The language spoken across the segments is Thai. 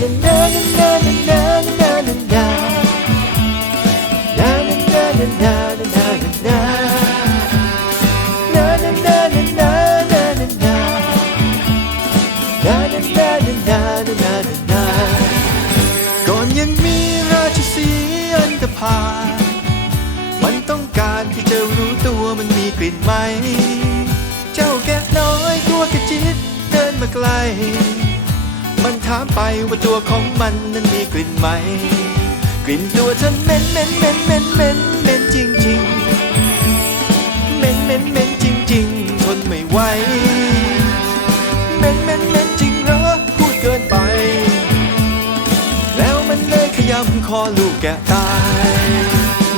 ก่อนยังมีราชสีห์อันธพามันต้องการที่จะรู้ตัวมันมีกลิ่นไหม เจ้าแกะน้อยตัวกระจิตเดินมาไกล มันถามไปว่าตัวของมันนั้นมีกลิ่นไหม กลิ่นตัวฉันเหม็นเหม็นเหม็นเหม็นเหม็นเหม็นจริงจริงเหม็นเหม็นเหม็นจริงจริงทนไม่ไหวเหม็นเหม็นเหม็นจริงเหรอพูดเกินไป แล้วมันเลยขยำคอลูกแกตาย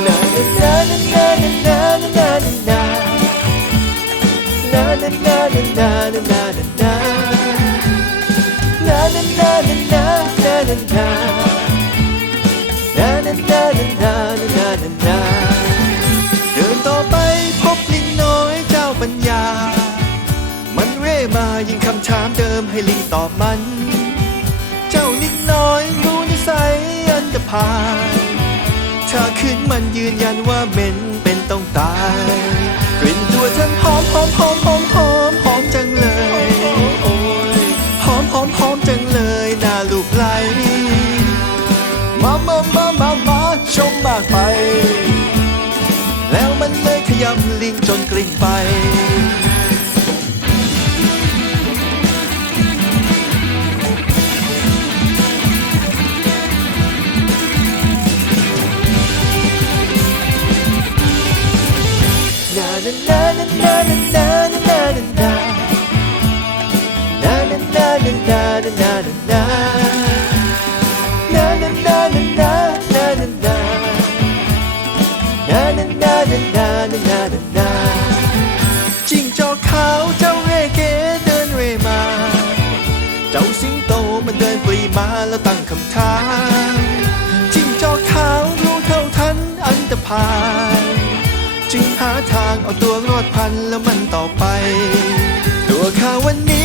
นานานานานานานานานานานานานานา นานานานานานานานานานานานานาเดินต่อไปพบลิงน้อยเจ้าปัญญา มันเร่มายิงคำถามเดิมให้ลิงตอบมัน เจ้าลิงน้อยรู้นิสัยอันตรพานถ้าคืนมันยืนยันว่าเหม็นเป็นต้องตายกลิ่นตัวฉันหอมหอมหอมหอมหอม มามามามามาชมมากไป แล้วมันเลยขยำลิงจนกลิ้งไปนานานานานานา จิ้งจอกขาวเจ้าเร่เก๋เดินเรมา เจ้าสิงโตมันเดินปรีมาแล้วตั้งคำถามจิ้งจอกขาวรู้เท่าทันอันตรพานจึงหาทางเอาตัวรอดพันแล้วมันต่อไป ตัวข้าวันนี้